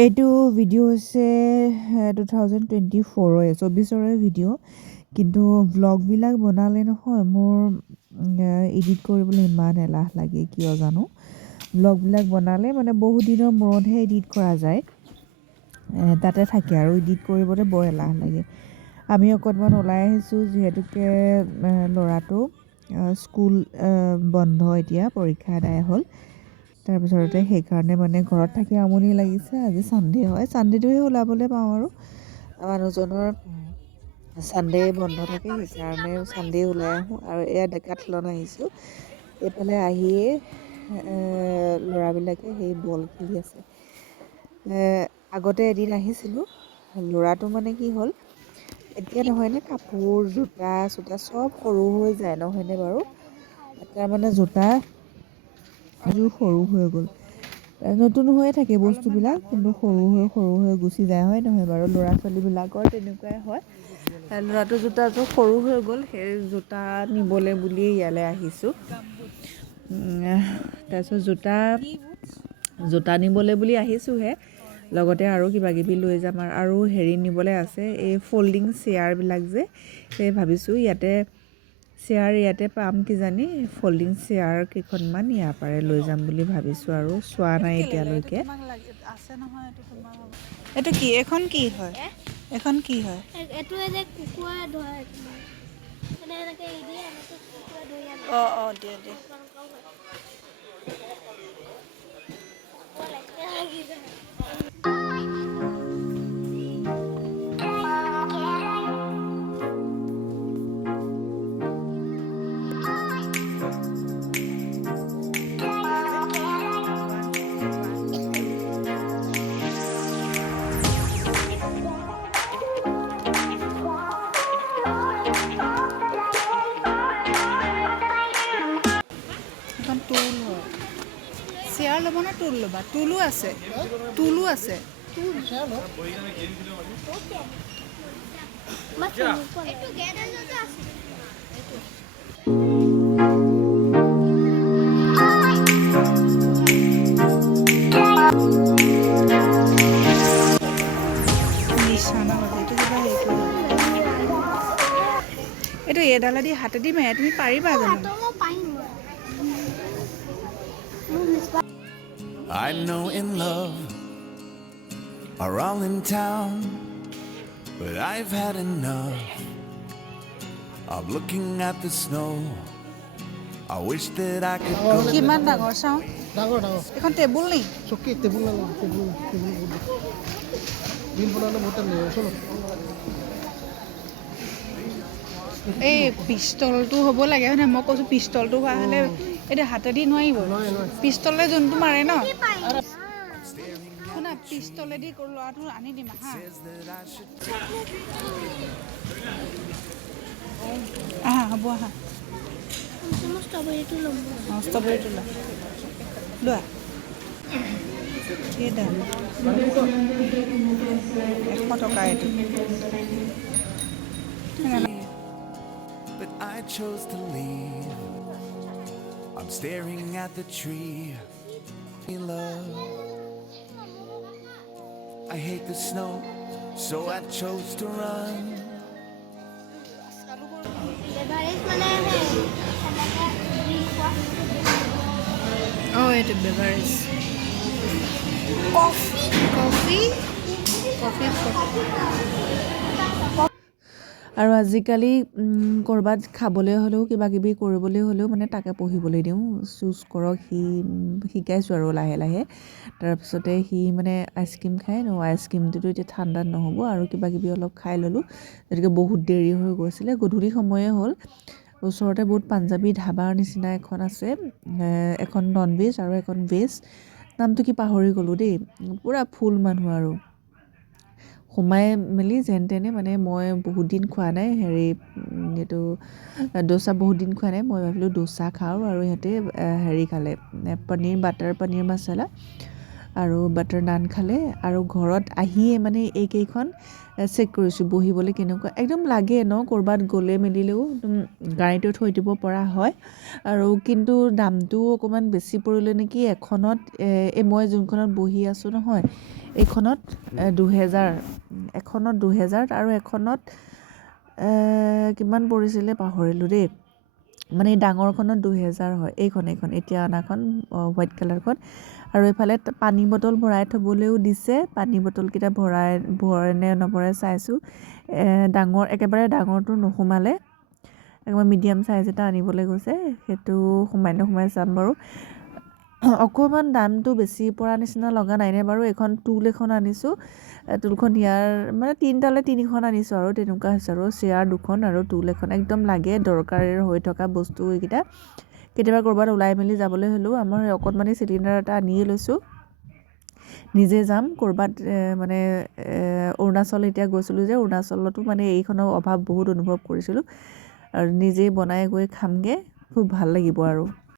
এইটো ভিডিঅ' হৈছে 2024 ভিডিঅ', কিন্তু ভ্লগবিলাক বনালে নহয় মোৰ এডিট কৰিবলৈ ইমান এলাহ লাগে কিয় জানো। ভ্লগবিলাক বনালে মানে বহুত দিনৰ মূৰতহে এডিট কৰা যায়, তাতে থাকে আৰু এডিট কৰিবলৈ বৰ এলাহ লাগে। আমি অকণমান ওলাই আহিছোঁ যিহেতুকে ল'ৰাটো স্কুল বন্ধ, এতিয়া পৰীক্ষা আদায় হ'ল। তাৰপিছতে সেইকাৰণে মানে ঘৰত থাকি আমনি লাগিছে। আজি ছানডে হয়, ছানডেটোহে ওলাবলৈ পাওঁ আৰু মানুহজনৰ ছানডে বন্ধ থাকে, সেইকাৰণে ছানডে ওলাই আহোঁ। আৰু এয়া ডেকাথলন আহিছোঁ, এইফালে আহিয়ে ল'ৰাবিলাকে সেই বল খেলি আছে। আগতে এদিন আহিছিলোঁ, ল'ৰাটো মানে কি হ'ল, এতিয়া নহয়নে কাপোৰ জোতা চোতা চব সৰু হৈ যায় নহয়নে বাৰু। তাৰ মানে জোতা এযোৰ সৰু হৈ গ'ল, নতুন হৈয়ে থাকে বস্তুবিলাক, কিন্তু সৰু হৈ গুচি যায় হয় নহয় বাৰু। ল'ৰা ছোৱালীবিলাকৰ তেনেকুৱাই হয়। ল'ৰাটোৰ জোতাযোৰ সৰু হৈ গ'ল, সেই জোতা নিবলৈ বুলিয়ে ইয়ালৈ আহিছোঁ। তাৰপিছত জোতা নিবলৈ বুলি আহিছোঁহে, লগতে আৰু কিবা কিবি লৈ যাম। আৰু হেৰি নিবলৈ আছে, এই ফল্ডিং চেয়াৰবিলাক যে, সেই ভাবিছোঁ ইয়াতে পাম কিজানি। ফল্ডিং চেয়াৰ কেইখনমান ইয়াৰ পৰাই লৈ যাম বুলি ভাবিছোঁ, আৰু চোৱা নাই এতিয়ালৈকে। এইটো কি, এখন কি হয়, এখন কি হয়? এইটো যে কুকুৰা ধৰে এনেকে এৰি দিয়ে, এনেকে কুকুৰা ধৰি আনে। অঁ দিয়ে। এখন টুল হয়, চেয়াৰ ল'ব নে টুল ল'বা? টুলো আছে। এইটো গেৰেজতে আছে। এইটো এডালেদি হাতেদি মাৰে, তুমি পাৰিবা জানো? I know in love are all in town, but I've had enough of looking at the snow. I wish that I could go. কিমান ডাঙৰ চাওঁ? ডাঙৰ এখন টেবুল নি? চকী টেবুল বিল বনালে বহুত টাইম লাগিব। চলো এই পিষ্টলটো হ'ব লাগে হয় নহয়? মই কৈছোঁ পিষ্টলটো হোৱা হ'লে এতিয়া হাতেদি নোৱাৰিব। পিষ্টলে যোনটো মাৰে ন, শুনা, পিষ্টলেদি ল'ৰাটো আনি দিম হা। আহা, হ'ব আহা। ষ্ট্ৰবেৰীটো ল'ম। অঁ ষ্ট্ৰবেৰীটো লোৱা। এই দাম 100 টকা এইটো। But I chose to leave. I'm staring at the tree. Love, I hate the snow, so I chose to run. Beverage মানে অঁ এইটো বেভাৰেজ। কফি। আৰু আজিকালি ক'ৰবাত খাবলৈ হ'লেও কিবা কিবি কৰিবলৈ হ'লেও মানে তাকে পঢ়িবলৈ দিওঁ, চুজ কৰক। শিকাইছোঁ আৰু লাহে লাহে। তাৰপিছতে সি মানে আইচক্ৰীম খায় ন, আইচক্ৰীমটোতো এতিয়া ঠাণ্ডাত নহ'ব, আৰু কিবা কিবি অলপ খাই ল'লোঁ। গতিকে বহুত দেৰি হৈ গৈছিলে, গধূলি সময়ে হ'ল। ওচৰতে বহুত পাঞ্জাবী ধাবাৰ নিচিনা এখন আছে, এখন নন ভেজ আৰু এখন ভেজ। নামটো কি পাহৰি গ'লোঁ দেই। পূৰা ফুল মানুহ আৰু সোমাই মেলি যেন তেনে, মানে মই বহুত দিন খোৱা নাই এইটো ডোচা, বহুত দিন খোৱা নাই। মই ভাবিলোঁ ডোচা খাওঁ, আৰু সিহঁতে হেৰি খালে, বাটাৰ পনীৰ মছলা আৰু বাটাৰ নান খালে। আৰু ঘৰত আহিয়ে মানে এইকেইখন চেক কৰিছোঁ বহিবলৈ কেনেকুৱা একদম লাগে ন, ক'ৰবাত গ'লে মেলিলেও একদম গাড়ীটো থৈ দিব পৰা হয়। আৰু কিন্তু দামটো অকণমান বেছি পৰিলে নেকি এখনত। মই যোনখনত বহি আছোঁ নহয়, এইখনত 2000 এখনত 2000 আৰু এখনত কিমান পৰিছিলে পাহৰিলোঁ দেই মানে এই ডাঙৰখনত 2000 হয় এইখন এতিয়া অনাখন হোৱাইট কালাৰখন আৰু এইফালে পানী বটল ভৰাই থ'বলৈও দিছে পানী বটলকেইটা ভৰাই নে নভৰাই চাইছোঁ ডাঙৰ একেবাৰে ডাঙৰটো নোসোমালে একবাৰ মিডিয়াম চাইজ এটা আনিবলৈ গৈছে সেইটো সোমাই চাম বাৰু অকণমান দামটো বেছি পৰা নিচিনা লগা নাইনে বাৰু এইখন টুল এখন আনিছোঁ টুলখন ইয়াৰ মানে 3টালৈ 3খন আনিছোঁ আৰু তেনেকুৱা হৈছে আৰু চেয়াৰ 2খন আৰু টুল এখন একদম লাগে দৰকাৰ হৈ থকা বস্তু এইকেইটা কেতিয়াবা ক'ৰবাত ওলাই মেলি যাবলৈ হ'লেও আমাৰ অকণমানি চিলিণ্ডাৰ এটা আনিয়ে লৈছোঁ নিজে যাম ক'ৰবাত মানে অৰুণাচল এতিয়া গৈছিলোঁ যে অৰুণাচলতো মানে এইখনৰ অভাৱ বহুত অনুভৱ কৰিছিলোঁ আৰু নিজেই বনাই গৈ খামগৈ খুব ভাল লাগিব আৰু